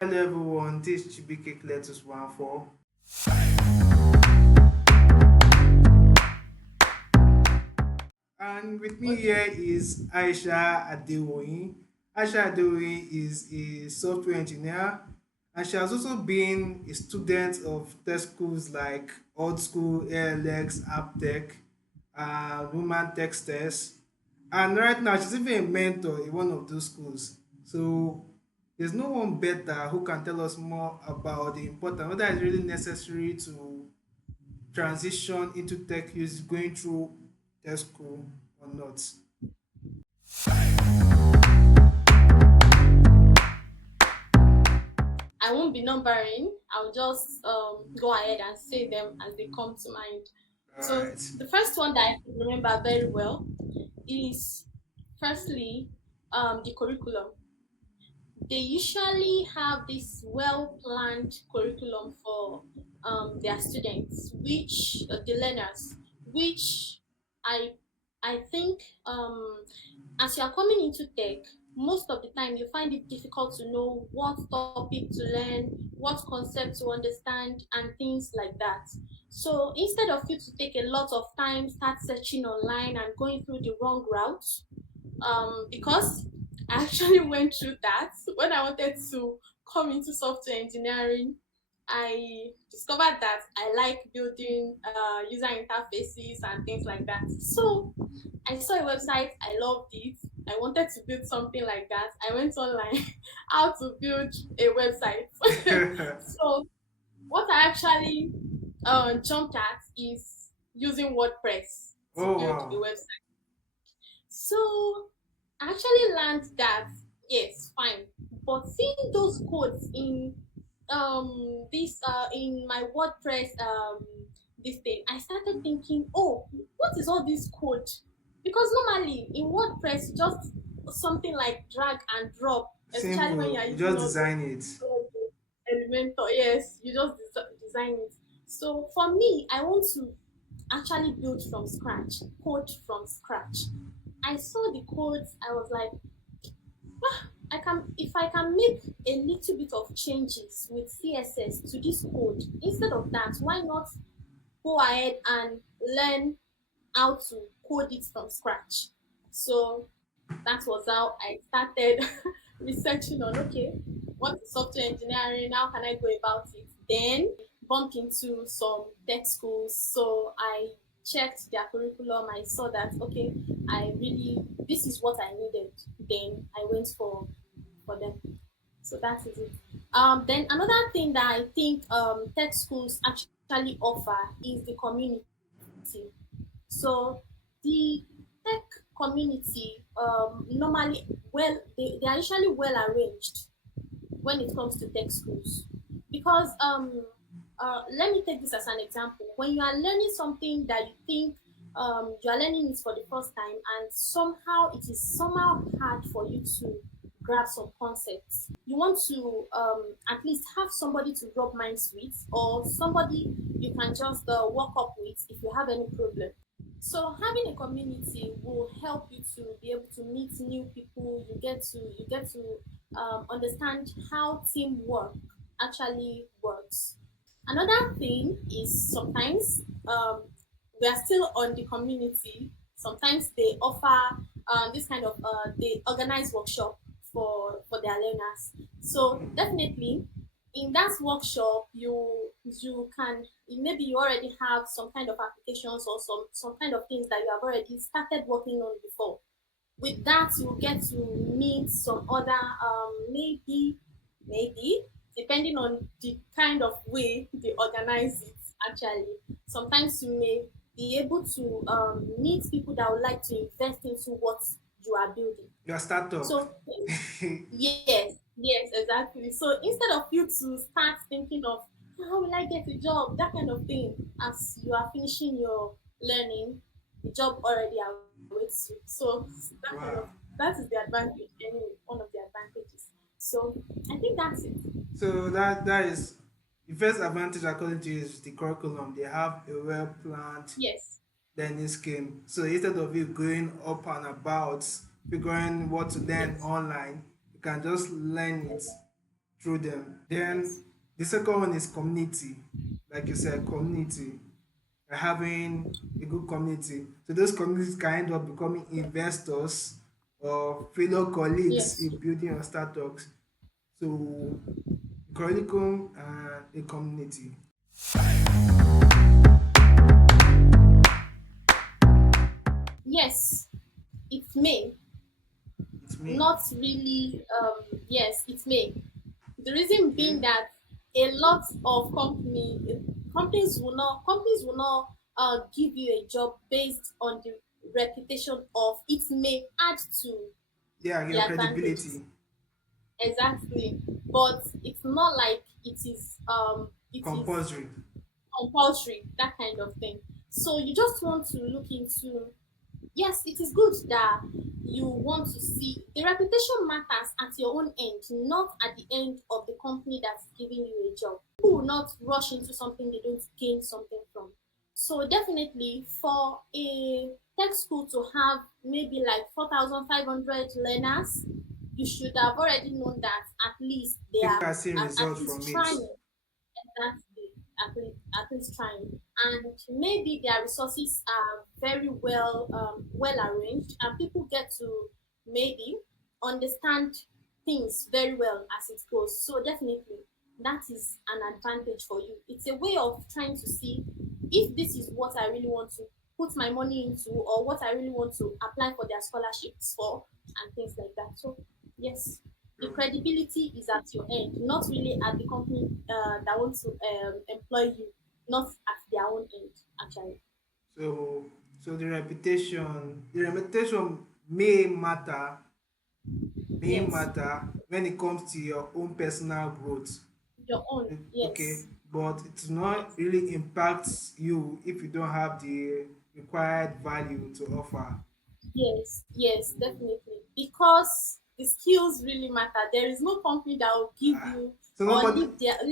Hello everyone, this is Chibike Cletus 14. And with me Okay. here is Aisha Adewoyin. Aisha Adewoyin is a software engineer and she has also been a student of tech schools like Old School, ALX, AppTech, Woman Tech Test. And right now she's even a mentor in one of those schools. So there's no one better who can tell us more about the importance, whether it's really necessary to transition into tech use going through tech school or not. I won't be numbering. I'll just go ahead and say them as they come to mind. All So right. the first one that I can remember very well is firstly the curriculum. They usually have this well planned curriculum for their students, which the learners, which I I think as you are coming into tech, most of the time you find it difficult to know what topic to learn, what concept to understand, and things like that. So instead of you to take a lot of time, start searching online and going through the wrong route, because I actually went through that when I wanted to come into software engineering. I discovered that I like building user interfaces and things like that. So I saw a website, I loved it. I wanted to build something like that. I went online how to build a website. So what I actually jumped at is using WordPress to Oh build a wow. website. So I actually learned that yes, fine. But seeing those codes in this in my WordPress this thing, I started thinking, oh, what is all this code? Because normally in WordPress, just something like drag and drop, especially when you Simple. are You using just all design it. those Elementor, yes, you just design it. So for me, I want to actually build from scratch, code from scratch. I saw the codes, I was like, I can if I can make a little bit of changes with CSS to this code, instead of that, why not go ahead and learn how to code it from scratch? So that was how I started researching on okay, what is software engineering? How can I go about it? Then bumped into some tech schools. So I checked their curriculum. I saw that okay, I really this is what I needed. Then I went for them. So that is it. Then another thing that I think tech schools actually offer is the community. So the tech community normally they are usually well arranged when it comes to tech schools because let me take this as an example. When you are learning something that you think you are learning it for the first time and somehow it is somehow hard for you to grab some concepts, you want to at least have somebody to rub minds with or somebody you can just walk up with if you have any problem. So having a community will help you to be able to meet new people. You get to understand how teamwork actually works. Another thing is sometimes we are still on the community. Sometimes they offer this kind of they organize workshop for their learners. So definitely in that workshop you can maybe you already have some kind of applications or some kind of things that you have already started working on before. With that you get to meet some other maybe depending on the kind of way they organize it. Actually sometimes you may be able to meet people that would like to invest into what you are building. Your startup. So yes, exactly. So instead of you to start thinking of how will I get a job, that kind of thing, as you are finishing your learning, the job already awaits you. So that kind of Wow. that is the advantage, anyway, one of the advantages. So I think that's it. So that is the first advantage according to you is the curriculum. They have a well planned Yes, learning scheme. So instead of you going up and about figuring what to learn yes, online, you can just learn it through them. Yes. Then the second one is community, like you said, community, having a good community. So those communities can end up becoming investors or fellow colleagues Yes. in building your startups. So curriculum and a community. Yes, it may. It's me. Not really. Yes, it may. The reason Okay. being that a lot of companies will not give you a job based on the reputation of it may add to Yeah, the your advantages. credibility. Exactly. But it's not like it is Compulsory. compulsory, that kind of thing. So you just want to look into, yes, it is good that you want to see the reputation matters at your own end, not at the end of the company that's giving you a job. People will not rush into something they don't gain something from. So definitely for a tech school to have maybe like 4,500 learners, you should have already known that at least they People are are seeing at results least from it. trying. Exactly, at least trying, and maybe their resources are very well arranged, and people get to maybe understand things very well as it goes. So definitely, that is an advantage for you. It's a way of trying to see if this is what I really want to put my money into, or what I really want to apply for their scholarships for, and things like that. So yes, the Okay. credibility is at your end, not really at the company that wants to employ you, not at their own end, actually. So the reputation may Yes, matter when it comes to your own personal growth. your own. Okay, Yes, but it not yes, really impacts you if you don't have the required value to offer. yes, yes, definitely. Because the skills really matter. There is no company that will give Ah, you so or nobody.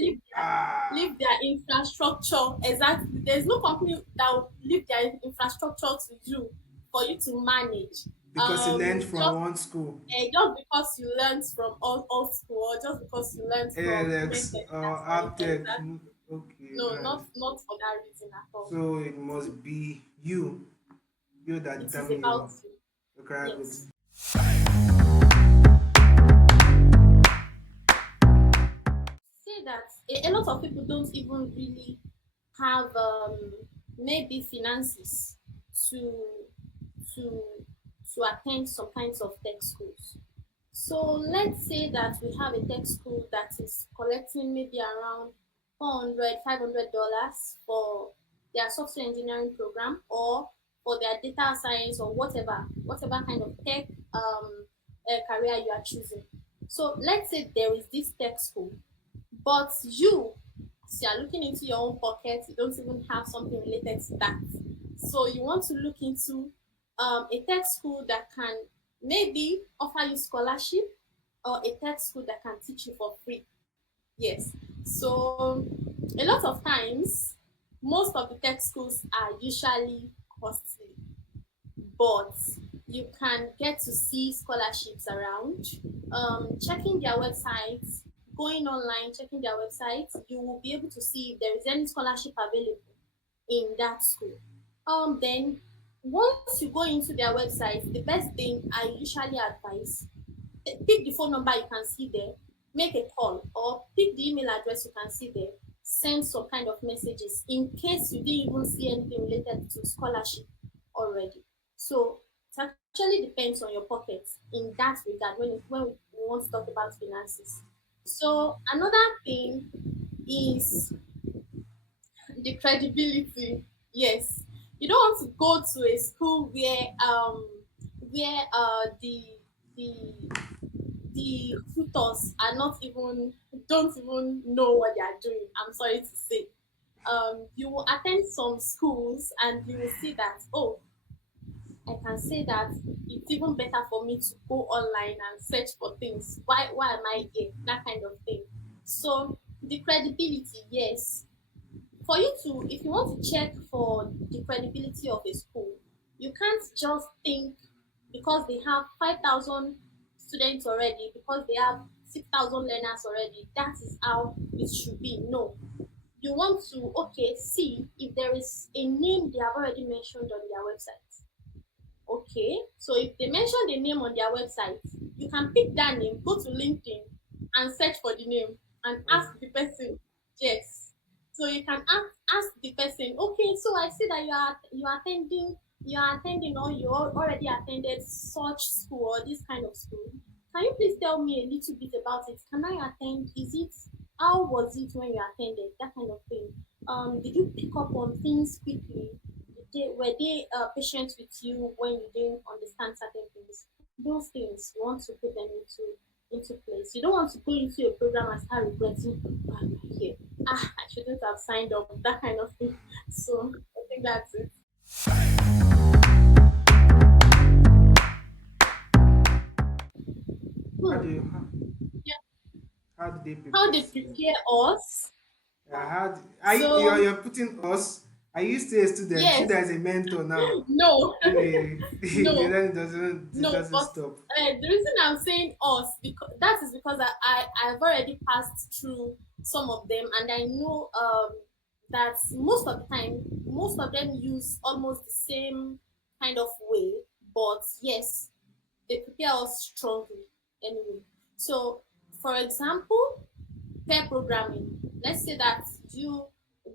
leave Ah, their infrastructure. Exactly. There's no company that will leave their infrastructure to you for you to manage. because you learned from Just one school, just because you learned from old school, or just because you learned from ALX Mente, or that's why. Aptech. Exactly. Okay, No, and not for that reason at all. so it must be you that It is determine about your you. career growth. Yes. Say that a lot of people don't even really have maybe finances to to to attend some kinds of tech schools. So let's say that we have a tech school that is collecting maybe around 400, $500 for their software engineering program, or for their data science, or whatever kind of tech career you are choosing. So let's say there is this tech school, but you, as you are looking into your own pocket, you don't even have something related to that. So you want to look into a tech school that can maybe offer you scholarship, or a tech school that can teach you for free. Yes. So a lot of times, most of the tech schools are usually costly, but you can get to see scholarships around. Checking their websites, going online, checking their websites, you will be able to see if there is any scholarship available in that school. Then once you go into their website, the best thing I usually advise, pick the phone number you can see there, make a call, or pick the email address you can see there, send some kind of messages in case you didn't even see anything related to scholarship already. So it actually depends on your pocket in that regard when we want to talk about finances. So another thing is the credibility. Yes, you don't want to go to a school where the the tutors are not even don't even know what they are doing. I'm sorry to say. You will attend some schools and you will see that, oh, I can say that it's even better for me to go online and search for things. Why am I here? That kind of thing. So the credibility, yes, for you to, if you want to check for the credibility of a school, you can't just think because they have 5,000 students already, because they have 6,000 learners already. That is how it should be. No, you want to, okay, see if there is a name they have already mentioned on their website. Okay, so if they mention the name on their website, you can pick that name, go to LinkedIn and search for the name and ask Okay. the person. Yes. So you can ask the person, okay, so I see that you are attending or you already attended such school or this kind of school. Can you please tell me a little bit about it? Can I attend? Is it how was it when you attended? That kind of thing. Did you pick up on things quickly? Were they patient with you when you didn't understand certain things? Those things you want to put them into place. You don't want to go into a program and start regretting, why am I here? Ah, I shouldn't have signed up, that kind of thing. So I think that's it. How Hmm. do you Yeah. how do they How prepare they students? prepare us. You're, So you're putting us. Are you still a student? You yes, guys a mentor now. no, Anyway, the no, learning doesn't but stop. the reason I'm saying us because that is because I've already passed through some of them, and I know that most of the time most of them use almost the same kind of way, but yes, they prepare us strongly anyway. So, for example, pair programming. Let's say that you,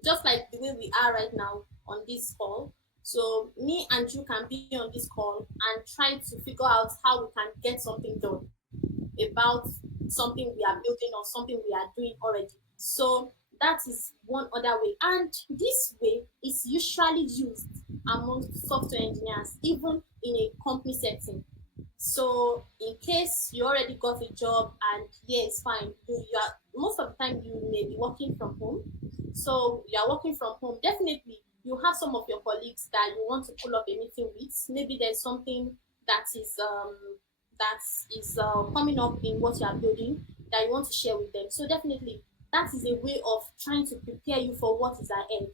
just like the way we are right now on this call. So me and you can be on this call and try to figure out how we can get something done about something we are building or something we are doing already. So that is one other way. And this way is usually used among software engineers, even in a company setting. So in case you already got a job and yeah, it's fine. You are most of the time you may be working from home. So you are working from home. Definitely, you have some of your colleagues that you want to pull up a meeting with. Maybe there's something that is coming up in what you are building that you want to share with them. So definitely, that is a way of trying to prepare you for what is ahead.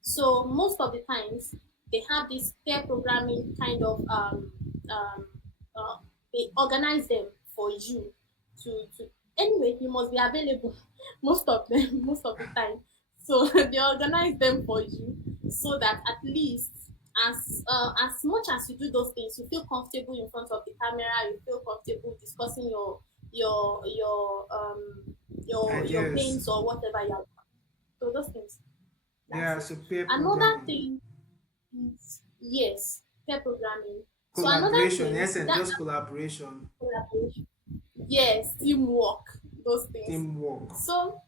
So most of the times they have this pair programming kind of um, uh, they organize them for you to anyway you must be available most of them most of the time, so they organize them for you so that at least as much as you do those things you feel comfortable in front of the camera, you feel comfortable discussing your your um your Ideas. pains or whatever you are. So those things, that's Yeah, it. so peer Another programming. thing is, yes, pair programming. So another Collaboration, thing yes, and that just collaboration. collaboration. Yes, teamwork, those things. Teamwork. So,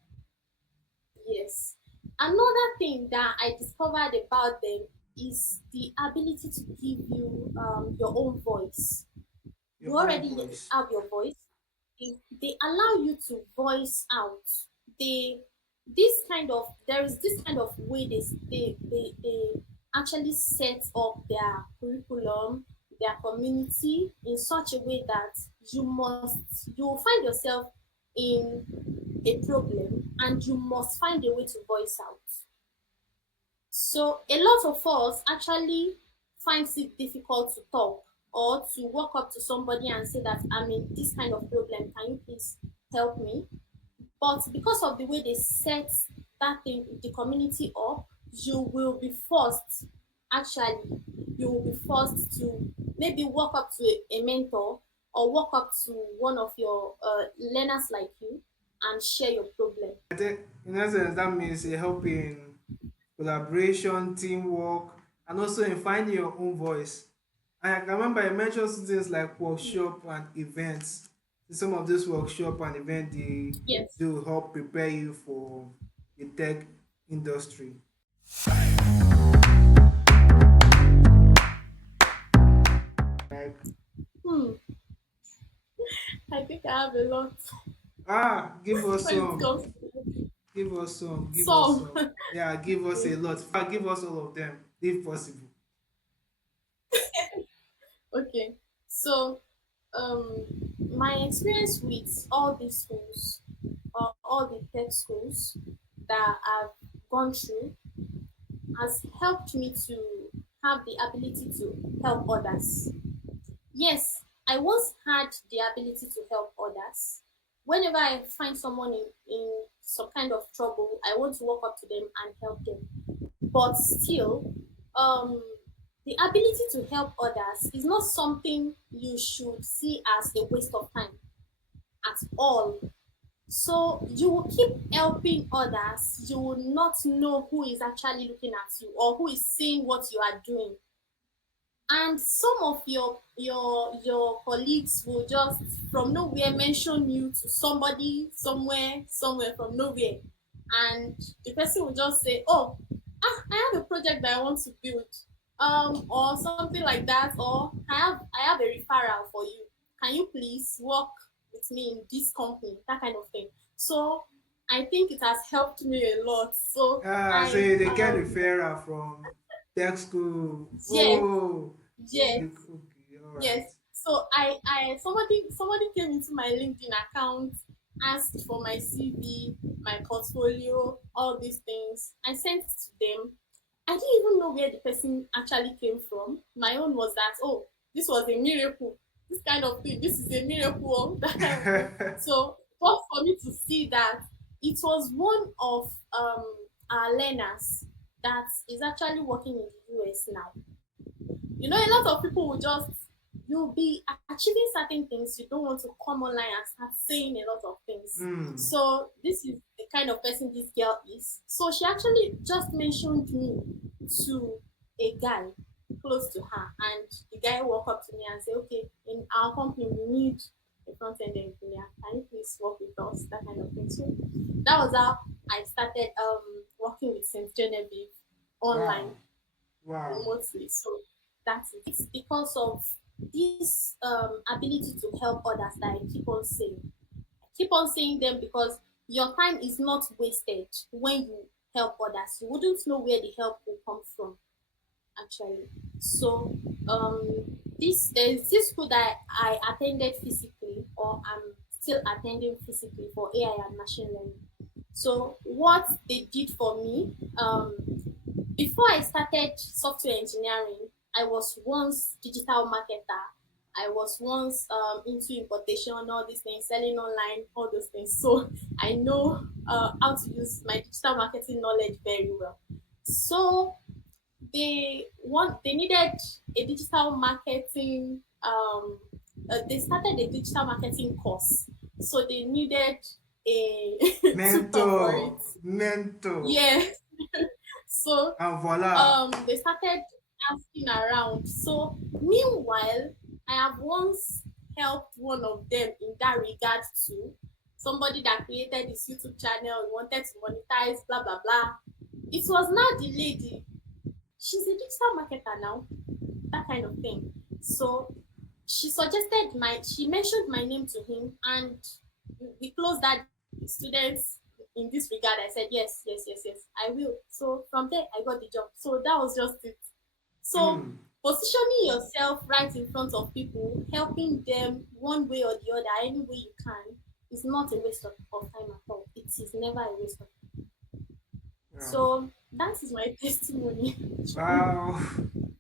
yes. Another thing that I discovered about them is the ability to give you your own voice. Your You own already voice. have your voice. They allow you to voice out. They this kind of there is this kind of way they actually set up their curriculum, their community in such a way that you will find yourself in a problem and you must find a way to voice out. So a lot of us actually finds it difficult to talk or to walk up to somebody and say that I'm in this kind of problem. Can you please help me? But because of the way they set that thing, the community up, you will be forced, actually, you will be forced to maybe walk up to a mentor or walk up to one of your learners like you and share your problem. I think in essence that means a help in collaboration, teamwork, and also in finding your own voice. And I can remember I mentioned things like workshop and events. Some of this workshop and event Yes. they will help prepare you for the tech industry. Like Hmm. I think I have a lot give us when it some, comes to give us some. some. Yeah, give us a Okay. lot. Give us all of them if possible. Okay. So, um, my experience with all these schools, all the tech schools that I've gone through, has helped me to have the ability to help others. Yes, I once had the ability to help others, Whenever I find someone in some kind of trouble, I want to walk up to them and help them. But still, um, the ability to help others is not something you should see as a waste of time at all. So you will keep helping others, you will not know who is actually looking at you or who is seeing what you are doing. And some of your colleagues will just from nowhere mention you to somebody somewhere from nowhere, and the person will just say, oh, I have a project that I want to build, or something like that, or I have a referral for you, can you please work with me in this company, that kind of thing. So I think it has helped me a lot. So Ah, so I they get referral from tech school. yes, Oh, yes. okay, all right. Yes. So somebody came into my LinkedIn account, asked for my CV, my portfolio, all these things. I sent it to them. I didn't even know where the person actually came from. My own was that, oh, this was a miracle. This kind of thing. This is a miracle. That kind of thing. So just for me to see that it was one of our learners that is actually working in the US now. A lot of people will just you'll be achieving certain things, you don't want to come online and start saying a lot of things. Hmm. So this is the kind of person this girl is. So she actually just mentioned me to a guy close to her, and the guy walked up to me and said, okay, in our company we need a front-end engineer, can you please work with us, that kind of thing. So that was how I started working with St. Genevieve online, Wow. Wow. remotely. So that's it. It's because of this ability to help others that I keep on saying. I keep on saying them because your time is not wasted when you help others. You wouldn't know where the help will come from, actually. So this there's this school that I attended physically, or I'm still attending physically, for AI and machine learning. So what they did for me, before I started software engineering, I was once digital marketer. I was once into importation, all these things, selling online, all those things. So I know how to use my digital marketing knowledge very well. So they needed a digital marketing. They started a digital marketing course, so they needed a tutor for it. Mentor. Mentor. Yes. So And voila. they started asking around. So meanwhile, I have once helped one of them in that regard too. Somebody that created this YouTube channel, wanted to monetize, blah blah blah. It was not the lady. She's a digital marketer now, that kind of thing. So she mentioned my name to him, and we closed that. Students, in this regard, I said yes, yes, yes, yes, I will. So from there I got the job. So that was just it. So Hmm. positioning yourself right in front of people, helping them one way or the other, any way you can, is not a waste of time at all. It is never a waste of time. Wow. So that is my testimony. Wow.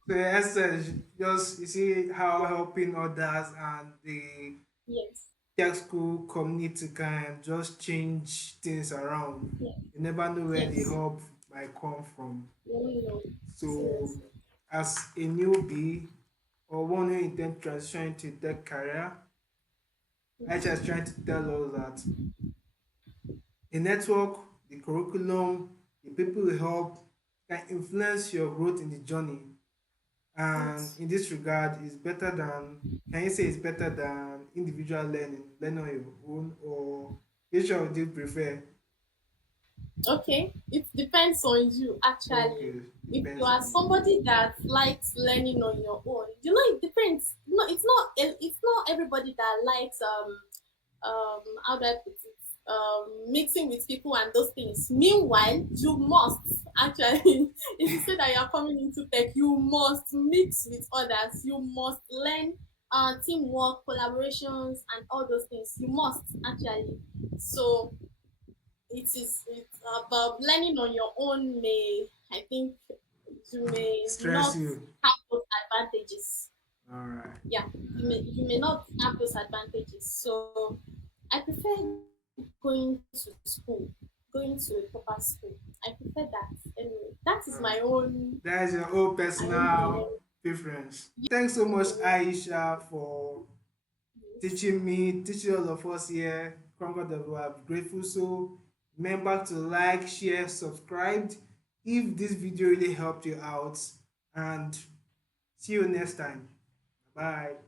So in essence, just you see how helping others and the Yes, tech school community can just change things around. yes, You never know where the yes. help might come from. You don't know. So Seriously. as a newbie or one who intend to transition into tech career, Aisha is trying to tell us that the network, the curriculum, the people who help can influence your growth in the journey. And Yes. in this regard, it's better than, can you say it's better than individual learn on your own, or which one do you prefer? Okay, it depends on you actually. Okay, If you depends are on you. somebody that likes learning on your own, it depends. No, it's not everybody that likes how do I put it? Mixing with people and those things. Meanwhile, you must actually, if you say that you are coming into tech, you must mix with others. You must learn teamwork, collaborations, and all those things. You must actually. So it's about learning on your own. May I think you may Stress not you. have those advantages. All right. Yeah, you may not have those advantages. So I prefer going to school, going to a proper school. I prefer that. Anyway, that is Uh, my own that is your own my own thing. personal preference. Thanks so much, Aisha, for teaching me, teaching all of us here. Conquer the world. I'm grateful. So remember to like, share, subscribe if this video really helped you out. And see you next time. Bye.